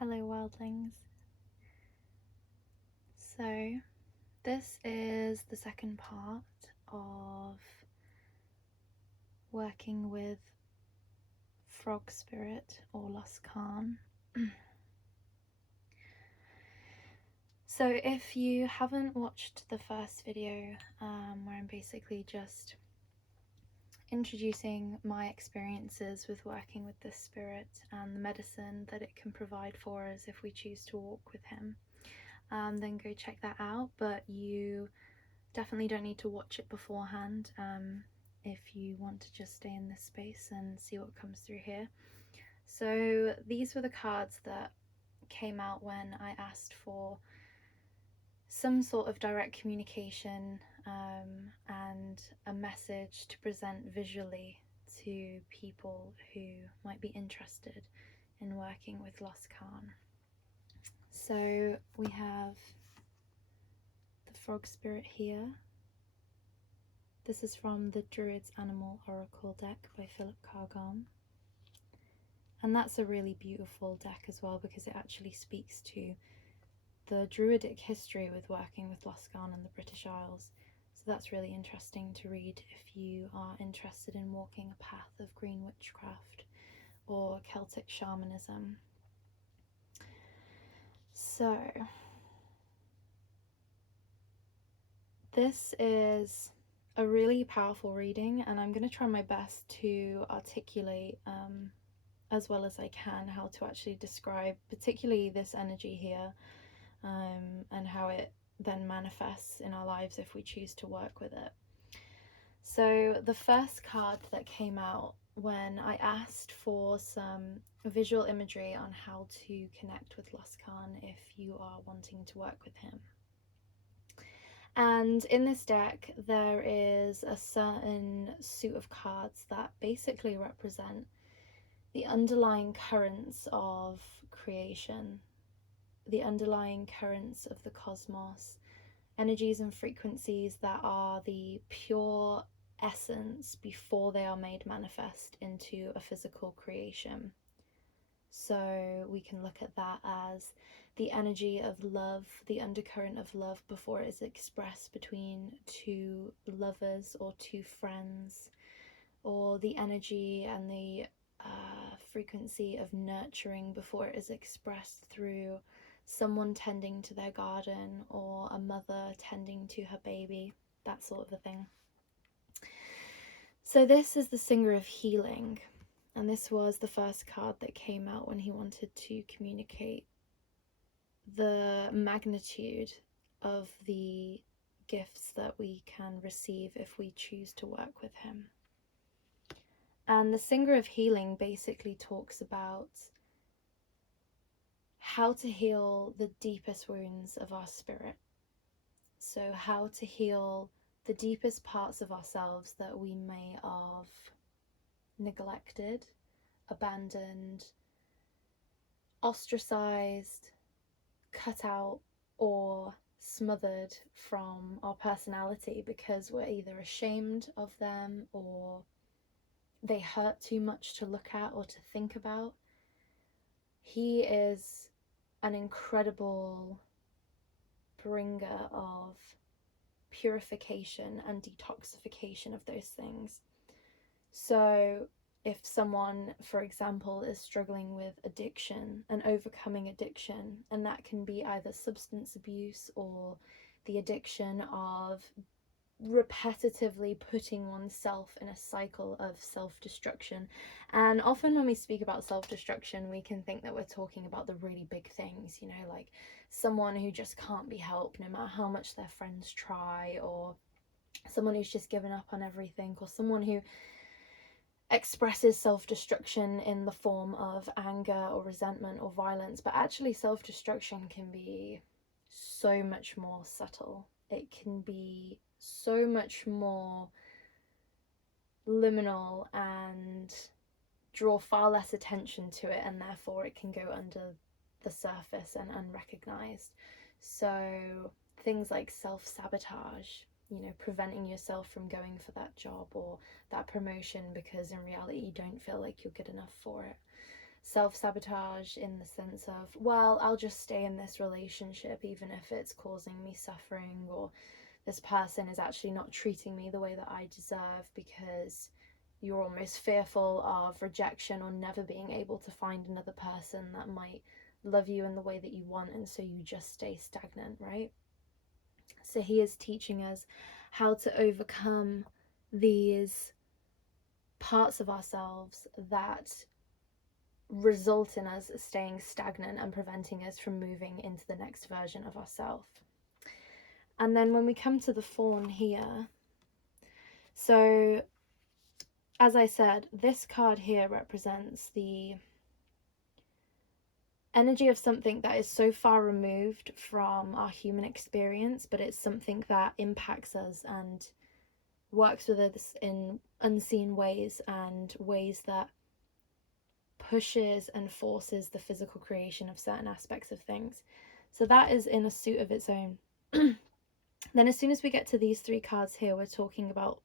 Hello wildlings. So this is the second part of working with frog spirit or Losgann. So if you haven't watched the first video where I'm basically just introducing my experiences with working with this spirit and the medicine that it can provide for us if we choose to walk with him, then go check that out. But you definitely don't need to watch it beforehand if you want to just stay in this space and see what comes through here. So these were the cards that came out when I asked for some sort of direct communication and a message to present visually to people who might be interested in working with Losgann. So we have the frog spirit here. This is from the Druid's Animal Oracle deck by Phillip Carr. And that's a really beautiful deck as well, because it actually speaks to the Druidic history with working with Losgann and the British Isles. So that's really interesting to read if you are interested in walking a path of Green Witchcraft or Celtic Shamanism. So this is a really powerful reading, and I'm going to try my best to articulate as well as I can how to actually describe particularly this energy here, and how it then manifests in our lives if we choose to work with it. So the first card that came out when I asked for some visual imagery on how to connect with Losgann if you are wanting to work with him. And in this deck there is a certain suit of cards that basically represent the underlying currents of creation, the underlying currents of the cosmos, energies and frequencies that are the pure essence before they are made manifest into a physical creation. So we can look at that as the energy of love, the undercurrent of love before it is expressed between two lovers or two friends, or the energy and the frequency of nurturing before it is expressed through someone tending to their garden or a mother tending to her baby, that sort of a thing. So this is the Singer of Healing, and this was the first card that came out when he wanted to communicate the magnitude of the gifts that we can receive if we choose to work with him. And the Singer of Healing basically talks about how to heal the deepest wounds of our spirit. So how to heal the deepest parts of ourselves that we may have neglected, abandoned, ostracized, cut out, or smothered from our personality because we're either ashamed of them or they hurt too much to look at or to think about. He is an incredible bringer of purification and detoxification of those things. So if someone, for example, is struggling with addiction and overcoming addiction, and that can be either substance abuse or the addiction of repetitively putting oneself in a cycle of self-destruction. And often when we speak about self-destruction, we can think that we're talking about the really big things, you know, like someone who just can't be helped no matter how much their friends try, or someone who's just given up on everything, or someone who expresses self-destruction in the form of anger or resentment or violence. But actually self-destruction can be so much more subtle. It can be so much more liminal and draw far less attention to it, and therefore it can go under the surface and unrecognized. So things like self-sabotage, you know, preventing yourself from going for that job or that promotion because in reality you don't feel like you're good enough for it. self-sabotage in the sense of, well, I'll just stay in this relationship even if it's causing me suffering, or this person is actually not treating me the way that I deserve, because you're almost fearful of rejection or never being able to find another person that might love you in the way that you want, and so you just stay stagnant, right? So he is teaching us how to overcome these parts of ourselves that result in us staying stagnant and preventing us from moving into the next version of ourselves. And then when we come to the fawn here, so as I said, this card here represents the energy of something that is so far removed from our human experience, but it's something that impacts us and works with us in unseen ways, and ways that pushes and forces the physical creation of certain aspects of things. So that is in a suit of its own. Then as soon as we get to these three cards here, we're talking about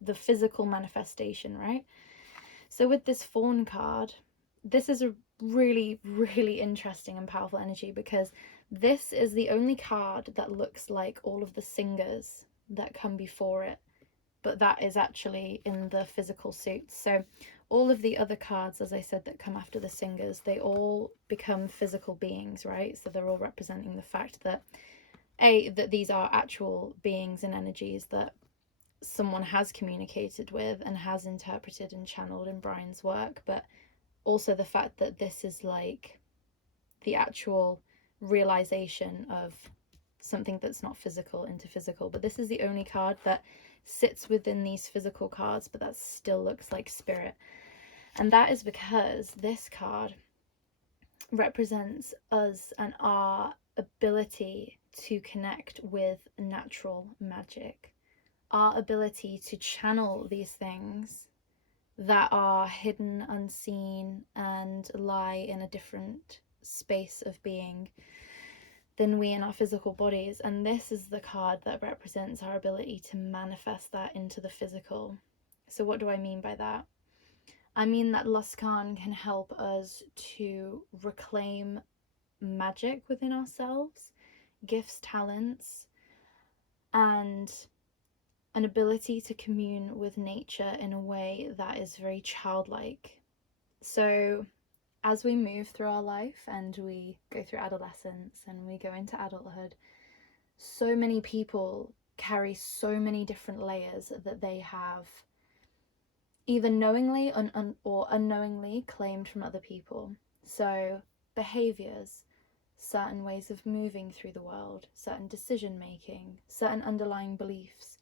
the physical manifestation, right? So with this fawn card, this is a really, really interesting and powerful energy, because this is the only card that looks like all of the singers that come before it, but that is actually in the physical suit. So all of the other cards, as I said, that come after the singers, they all become physical beings, right? So they're all representing the fact that that these are actual beings and energies that someone has communicated with and has interpreted and channeled in Brian's work, but also the fact that this is like the actual realization of something that's not physical into physical. But this is the only card that sits within these physical cards, but that still looks like spirit. And that is because this card represents us and our ability to connect with natural magic, our ability to channel these things that are hidden, unseen, and lie in a different space of being than we in our physical bodies. And this is the card that represents our ability to manifest that into the physical. So what do I mean by that? I mean that Losgann can help us to reclaim magic within ourselves, gifts, talents, and an ability to commune with nature in a way that is very childlike. So as we move through our life and we go through adolescence and we go into adulthood, so many people carry so many different layers that they have either knowingly or unknowingly claimed from other people. So behaviors, certain ways of moving through the world, certain decision making, certain underlying beliefs.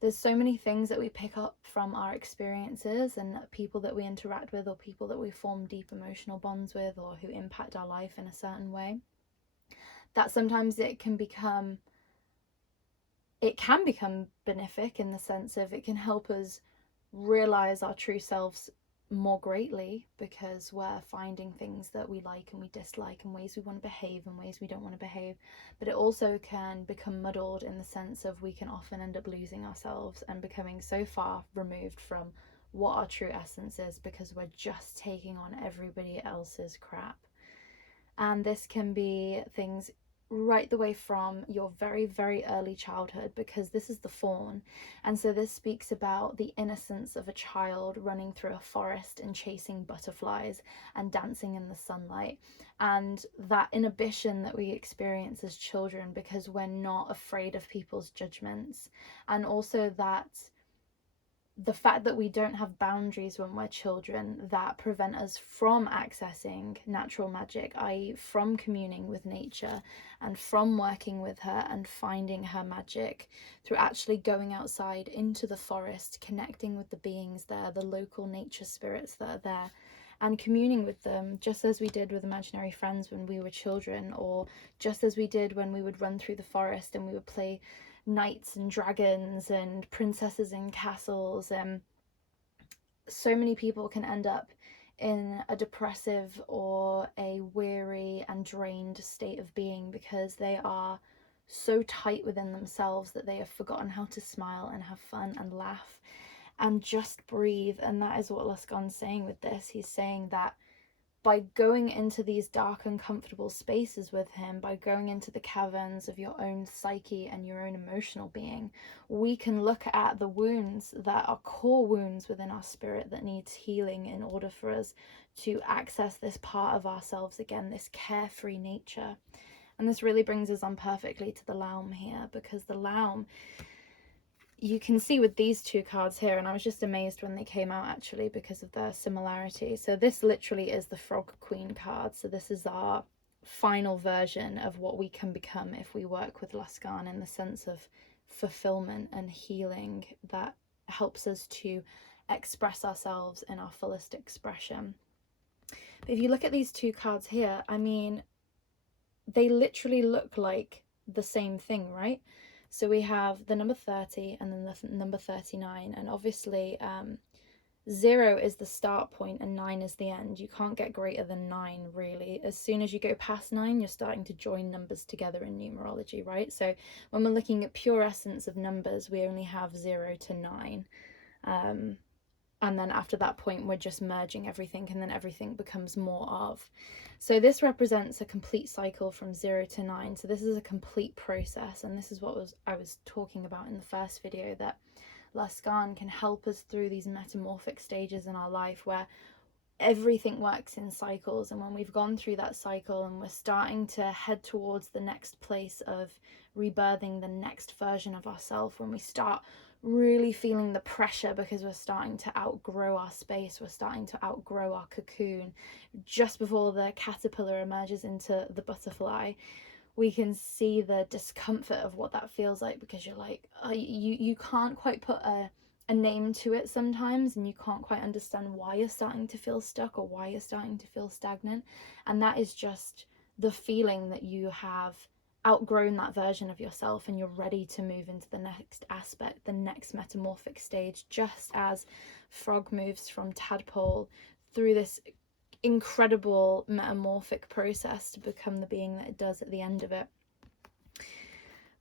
There's so many things that we pick up from our experiences and people that we interact with, or people that we form deep emotional bonds with, or who impact our life in a certain way, that sometimes it can become benefic, in the sense of it can help us realize our true selves more greatly, because we're finding things that we like and we dislike, and ways we want to behave and ways we don't want to behave. But it also can become muddled, in the sense of we can often end up losing ourselves and becoming so far removed from what our true essence is, because we're just taking on everybody else's crap. And this can be things right the way from your very, very early childhood, because this is the fawn. And so this speaks about the innocence of a child running through a forest and chasing butterflies and dancing in the sunlight, and that inhibition that we experience as children because we're not afraid of people's judgments. And also that the fact that we don't have boundaries when we're children that prevent us from accessing natural magic, i.e. from communing with nature and from working with her and finding her magic through actually going outside into the forest, connecting with the beings there, the local nature spirits that are there, and communing with them, just as we did with imaginary friends when we were children, or just as we did when we would run through the forest and we would play knights and dragons and princesses in castles. So many people can end up in a depressive or a weary and drained state of being because they are so tight within themselves that they have forgotten how to smile and have fun and laugh. and just breathe. And that is what Losgann's saying with this. He's saying that by going into these dark, uncomfortable spaces with him, by going into the caverns of your own psyche and your own emotional being, we can look at the wounds that are core wounds within our spirit that needs healing in order for us to access this part of ourselves again, this carefree nature. And this really brings us on perfectly to the Laum here, because the Laum, you can see with these two cards here, and I was just amazed when they came out actually because of their similarity. So this literally is the Frog Queen card. So this is our final version of what we can become if we work with Losgann, in the sense of fulfillment and healing that helps us to express ourselves in our fullest expression. But if you look at these two cards here, I mean, they literally look like the same thing, right? So we have the number 30 and then the number 39, and obviously 0 is the start point and 9 is the end. You can't get greater than 9 really. As soon as you go past 9, you're starting to join numbers together in numerology, right? So when we're looking at pure essence of numbers, we only have 0 to 9. And then after that point, we're just merging everything, and then everything becomes more of. So this represents a complete cycle from 0 to 9. So this is a complete process, and this is what I was talking about in the first video, that Losgann can help us through these metamorphic stages in our life where everything works in cycles. And when we've gone through that cycle and we're starting to head towards the next place of rebirthing the next version of ourselves, when we start really feeling the pressure because we're starting to outgrow our space, we're starting to outgrow our cocoon, just before the caterpillar emerges into the butterfly, we can see the discomfort of what that feels like, because you're like, you can't quite put a name to it sometimes, and you can't quite understand why you're starting to feel stuck or why you're starting to feel stagnant. And that is just the feeling that you have outgrown that version of yourself and you're ready to move into the next aspect, the next metamorphic stage, just as frog moves from tadpole through this incredible metamorphic process to become the being that it does at the end of it.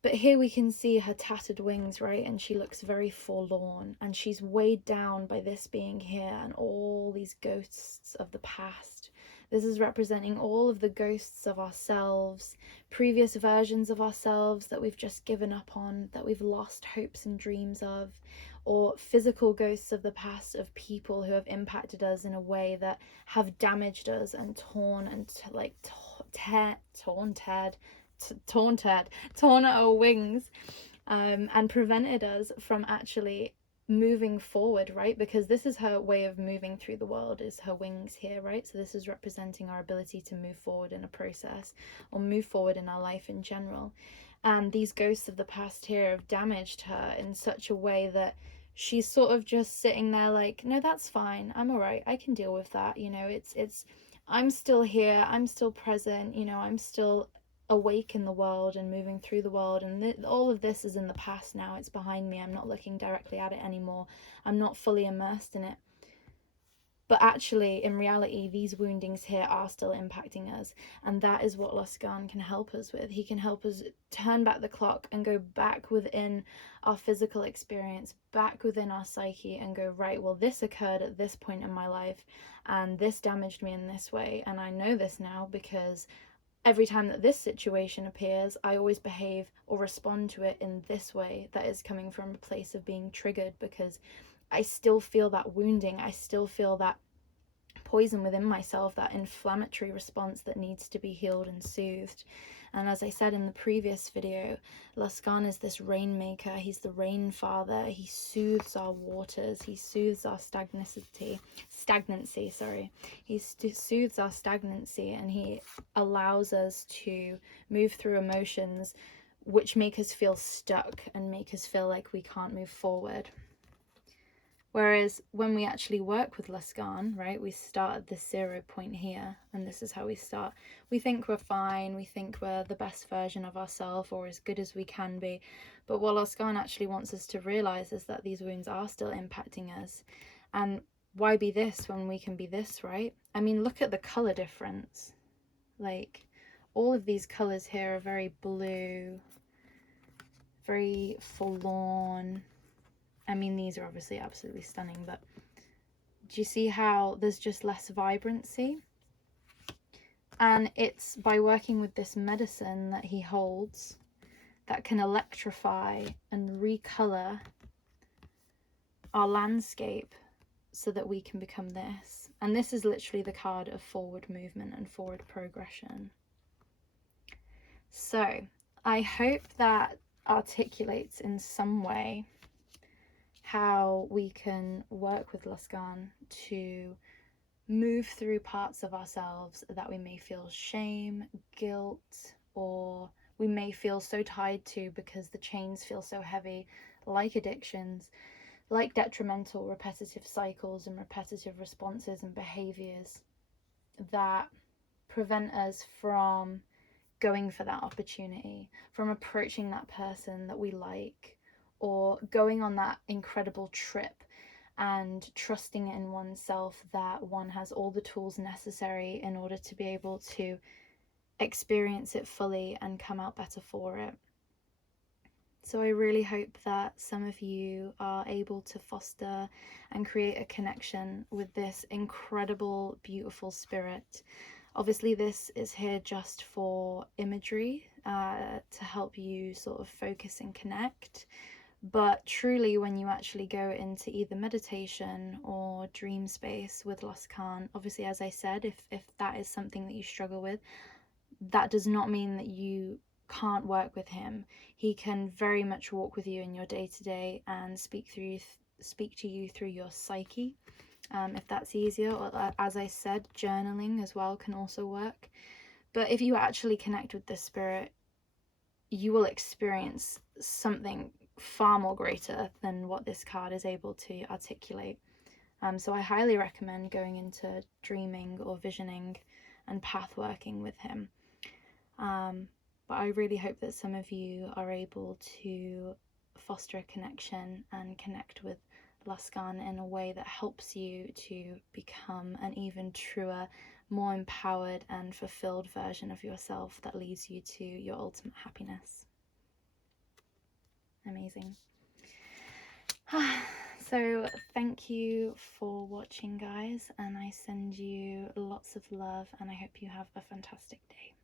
But here we can see her tattered wings, right? And she looks very forlorn, and she's weighed down by this being here and all these ghosts of the past. This is representing all of the ghosts of ourselves, previous versions of ourselves that we've just given up on, that we've lost hopes and dreams of, or physical ghosts of the past, of people who have impacted us in a way that have damaged us and torn at our wings, and prevented us from actually moving forward, right? Because this is her way of moving through the world, is her wings here, right? So this is representing our ability to move forward in a process, or move forward in our life in general. And these ghosts of the past here have damaged her in such a way that she's sort of just sitting there like, no, that's fine, I'm all right, I can deal with that, you know, it's I'm still here, I'm still present, you know, I'm still awake in the world and moving through the world, and all of this is in the past now, it's behind me, I'm not looking directly at it anymore, I'm not fully immersed in it. But actually, in reality, these woundings here are still impacting us, and that is what Losgann can help us with. He can help us turn back the clock and go back within our physical experience, back within our psyche, and go, right, well, this occurred at this point in my life, and this damaged me in this way, and I know this now because every time that this situation appears, I always behave or respond to it in this way that is coming from a place of being triggered, because I still feel that wounding, I still feel that poison within myself, that inflammatory response that needs to be healed and soothed. And as I said in the previous video, Losgann is this rainmaker, he's the rain father, he soothes our waters, he soothes our stagnancy, he soothes our stagnancy, and he allows us to move through emotions which make us feel stuck and make us feel like we can't move forward. Whereas when we actually work with Losgann, right, we start at this 0 point here, and this is how we start. We think we're fine, we think we're the best version of ourselves, or as good as we can be. But what Losgann actually wants us to realize is that these wounds are still impacting us. And why be this when we can be this, right? I mean, look at the color difference. Like, all of these colors here are very blue, very forlorn, I mean, these are obviously absolutely stunning, but do you see how there's just less vibrancy? And it's by working with this medicine that he holds that can electrify and recolor our landscape so that we can become this. And this is literally the card of forward movement and forward progression. So I hope that articulates in some way how we can work with Losgann to move through parts of ourselves that we may feel shame, guilt, or we may feel so tied to because the chains feel so heavy, like addictions, like detrimental repetitive cycles and repetitive responses and behaviors that prevent us from going for that opportunity, from approaching that person that we like, or going on that incredible trip and trusting in oneself that one has all the tools necessary in order to be able to experience it fully and come out better for it. So I really hope that some of you are able to foster and create a connection with this incredible, beautiful spirit. Obviously, this is here just for imagery, to help you sort of focus and connect. But truly, when you actually go into either meditation or dream space with Losgann, obviously, as I said, if that is something that you struggle with, that does not mean that you can't work with him. He can very much walk with you in your day-to-day and speak to you through your psyche, if that's easier. Or, as I said, journaling as well can also work. But if you actually connect with the spirit, you will experience something far more greater than what this card is able to articulate. So I highly recommend going into dreaming or visioning and path working with him. But I really hope that some of you are able to foster a connection and connect with Losgann in a way that helps you to become an even truer, more empowered and fulfilled version of yourself that leads you to your ultimate happiness. Amazing. So thank you for watching, guys, and I send you lots of love and I hope you have a fantastic day.